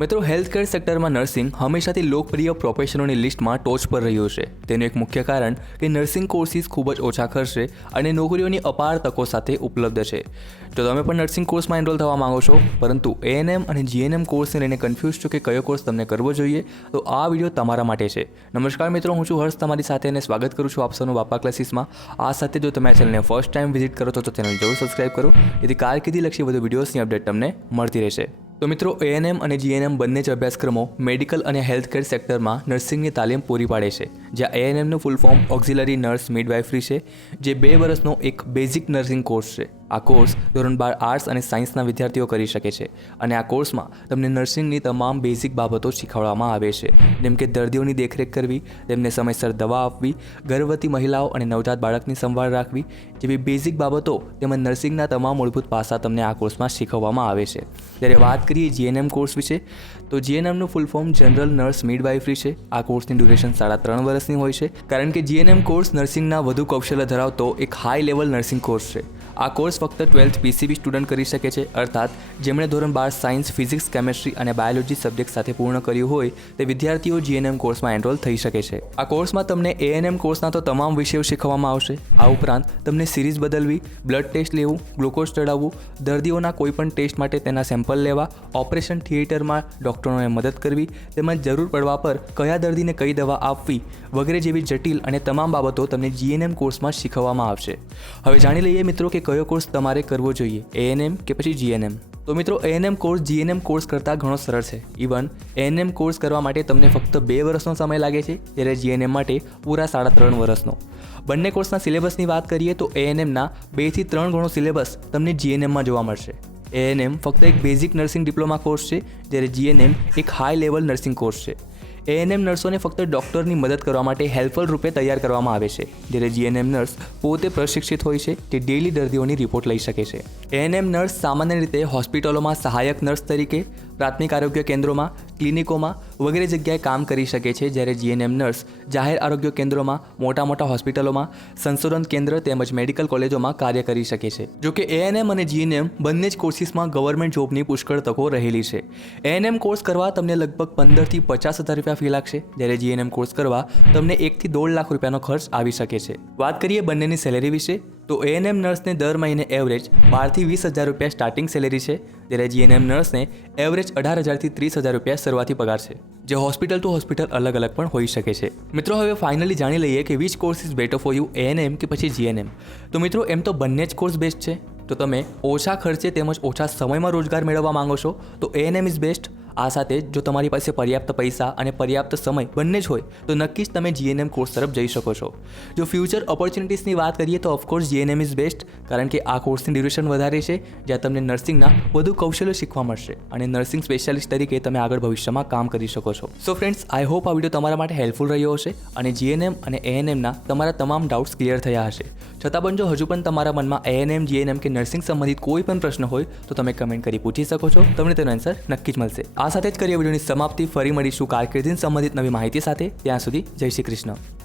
મિત્રો, હેલ્થકેર સેક્ટરમાં નર્સિંગ હંમેશાથી લોકપ્રિય પ્રોફેશનોની લિસ્ટમાં ટોચ પર રહ્યું છે. તેનું એક મુખ્ય કારણ કે નર્સિંગ કોર્સિસ ખૂબ જ ઓછા ખર્ચે અને નોકરીઓની અપાર તકો સાથે ઉપલબ્ધ છે. જો તમે પણ નર્સિંગ કોર્સમાં એનરોલ થવા માંગો છો પરંતુ એએનએમ અને જીએનએમ કોર્સને લઈને કન્ફ્યુઝ છો કે કયો કોર્સ તમને કરવો જોઈએ, તો આ વિડીયો તમારા માટે છે. નમસ્કાર મિત્રો, હું છું હર્ષ તમારી સાથે અને સ્વાગત કરું છું આપ સૌનું બાપા ક્લાસીસમાં. આ સાથે જો તમે આ ચેનલને ફર્સ્ટ ટાઈમ વિઝિટ કરો તો ચેનલ જરૂર સબસ્ક્રાઇબ કરો, જેથી કારકિર્દીલક્ષી વધુ વિડીયોઝની અપડેટ તમને મળતી રહેશે. તો મિત્રો, એએનએમ અને જીએનએમ બંને જ અભ્યાસક્રમો મેડિકલ અને હેલ્થકેર સેક્ટરમાં નર્સિંગની તાલીમ પૂરી પાડે છે. જ્યાં એએનએમનું full form auxiliary nurse midwifery છે, જે 2 વર્ષનો એક બેઝિક નર્સિંગ કોર્સ છે. આ કોર્સ ધોરણ 12 આર્ટ્સ અને સાયન્સના વિદ્યાર્થીઓ કરી શકે છે અને આ કોર્સમાં તમને નર્સિંગની તમામ બેઝિક બાબતો શીખવાડવામાં આવે છે, જેમ કે દર્દીઓની દેખરેખ કરવી, તેમને સમયસર દવા આપવી, ગર્ભવતી મહિલાઓ અને નવજાત બાળકની સંભાળ રાખવી જેવી બેઝિક બાબતો તેમજ નર્સિંગના તમામ મૂળભૂત પાસા તમને આ કોર્સમાં શીખવવામાં આવે છે. જ્યારે વાત કરીએ જીએનએમ કોર્સ વિશે, તો જીએનએમનું full form general nurse midwifery છે. આ કોર્સની ડ્યુરેશન 3.5 વર્ષની હોય છે, કારણ કે જીએનએમ કોર્સ નર્સિંગના વધુ કૌશલ્ય ધરાવતો એક હાઈ લેવલ નર્સિંગ કોર્સ છે. આ કોર્સ ફક્ત 12th પીસીબી સ્ટુડન્ટ કરી શકે છે, અર્થાત જેમણે ધોરણ 12 સાયન્સ, ફિઝિક્સ, કેમેસ્ટ્રી અને બાયોલોજી સબ્જેક્ટ સાથે પૂર્ણ કર્યું હોય તે વિદ્યાર્થીઓ જીએનએમ કોર્સમાં એનરોલ થઈ શકે છે. આ કોર્સમાં તમને એએનએમ કોર્સના તો તમામ વિષયો શીખવવામાં આવશે. આ ઉપરાંત તમને સિરીઝ બદલવી, બ્લડ ટેસ્ટ લેવું, ગ્લુકોઝ ચડાવવું, દર્દીઓના કોઈપણ ટેસ્ટ માટે તેના સેમ્પલ લેવા, ઓપરેશન થિયેટરમાં ડૉક્ટરોને મદદ કરવી, તેમજ જરૂર પડવા પર કયા દર્દીને કઈ દવા આપવી વગેરે જેવી જટિલ અને તમામ બાબતો તમને જીએનએમ કોર્સમાં શીખવવામાં આવશે. હવે જાણી લઈએ મિત્રો કે કયો કોર્સ તમારે કરવો જોઈએ, એએનએમ કે પછી જીએનએમ. તો મિત્રો, એએનએમ કોર્સ જીએનએમ કોર્સ કરતાં ઘણો સરળ છે. ઇવન એએનએમ કોર્સ કરવા માટે તમને ફક્ત 2 વર્ષનો સમય લાગે છે, જ્યારે જીએનએમ માટે પૂરા 3.5 વર્ષનો. બંને કોર્સના સિલેબસની વાત કરીએ તો એએનએમના 2 થી 3 ગણો સિલેબસ તમને જીએનએમમાં જોવા મળશે. એએનએમ ફક્ત એક બેઝિક નર્સિંગ ડિપ્લોમા કોર્સ છે, જ્યારે જીએનએમ એક હાઈ લેવલ નર્સિંગ કોર્સ છે. એએનએમ નર્સોને ફક્ત ડૉક્ટરની મદદ કરવા માટે હેલ્પફુલ રૂપે તૈયાર કરવામાં આવે છે, જ્યારે જીએનએમ નર્સ પોતે પ્રશિક્ષિત હોય છે, તે ડેઇલી દર્દીઓની રિપોર્ટ લઈ શકે છે. એએનએમ નર્સ સામાન્ય રીતે હોસ્પિટલોમાં સહાયક નર્સ તરીકે, પ્રાથમિક આરોગ્ય કેન્દ્રોમાં, ક્લિનિકોમાં વગેરે જગ્યાએ કામ કરી શકે છે, જ્યારે જીએનએમ નર્સ જાહેર આરોગ્ય કેન્દ્રોમાં, મોટા હોસ્પિટલોમાં, સંશોધન કેન્દ્ર તેમજ મેડિકલ કોલેજોમાં કાર્ય કરી શકે છે. જોકે એએનએમ અને જીએનએમ બંને જ કોર્સિસમાં ગવર્મેન્ટ જોબની પુષ્કળ તકો રહેલી છે. એએનએમ કોર્સ કરવા તમને લગભગ 15 થી 50 હજાર રૂપિયા ફી લાગશે, જ્યારે જીએનએમ કોર્સ કરવા તમને 1 થી 1.5 લાખ રૂપિયાનો ખર્ચ આવી શકે છે. વાત કરીએ બંનેની સેલેરી વિશે, તો એએનએમ નર્સને દર મહિને એવરેજ 12 થી 20 હજાર રૂપિયા સ્ટાર્ટિંગ સેલેરી છે, જ્યારે જીએનએમ નર્સને એવરેજ 18,000 થી 30,000 રૂપિયા શરૂઆતી પગાર છે, જે હોસ્પિટલ ટુ હોસ્પિટલ અલગ અલગ પણ હોઈ શકે છે. મિત્રો, હવે ફાઇનલી જાણી લઈએ કે which course is better for you, ANM કે પછી જીએનએમ. તો મિત્રો, એમ તો બંને જ કોર્સ બેસ્ટ છે. તો તમે ઓછા ખર્ચે તેમજ ઓછા સમયમાં રોજગાર મેળવવા માંગો છો તો એએનએમ ઇઝ બેસ્ટ. આ સાથે જો તમારી પાસે પર્યાપ્ત પૈસા અને પર્યાપ્ત સમય બંને જ હોય તો નક્કી જ તમે જીએનએમ કોર્સ તરફ જઈ શકો છો. જો ફ્યુચર ઓપોર્ચ્યુનિટીઝની વાત કરીએ તો ઓફકોર્સ જીએનએમ ઇઝ બેસ્ટ, કારણ કે આ કોર્સની ડ્યુરેશન વધારે છે, જ્યાં તમને નર્સિંગના વધુ કૌશલ્ય શીખવા મળશે અને નર્સિંગ સ્પેશિયાલિસ્ટ તરીકે તમે આગળ ભવિષ્યમાં કામ કરી શકો છો. સો ફ્રેન્ડ્સ, આઈ હોપ આ વિડીયો તમારા માટે હેલ્પફુલ રહ્યો હશે અને જીએનએમ અને એએનએમના તમારા તમામ ડાઉટ્સ ક્લિયર થયા હશે. છતાં પણ જો હજુ પણ તમારા મનમાં એએનએમ, જીએનએમ કે નર્સિંગ સંબંધિત કોઈ પણ પ્રશ્ન હોય તો તમે કમેન્ટ કરી પૂછી શકો છો, તમને તેનો આન્સર નક્કી જ મળશે. આ સાથે જ કરીએ વિડીયોની સમાપ્તિ. ફરી મળીશું કારકિર્દી સંબંધિત નવી માહિતી સાથે. ત્યાં સુધી જય શ્રી કૃષ્ણ.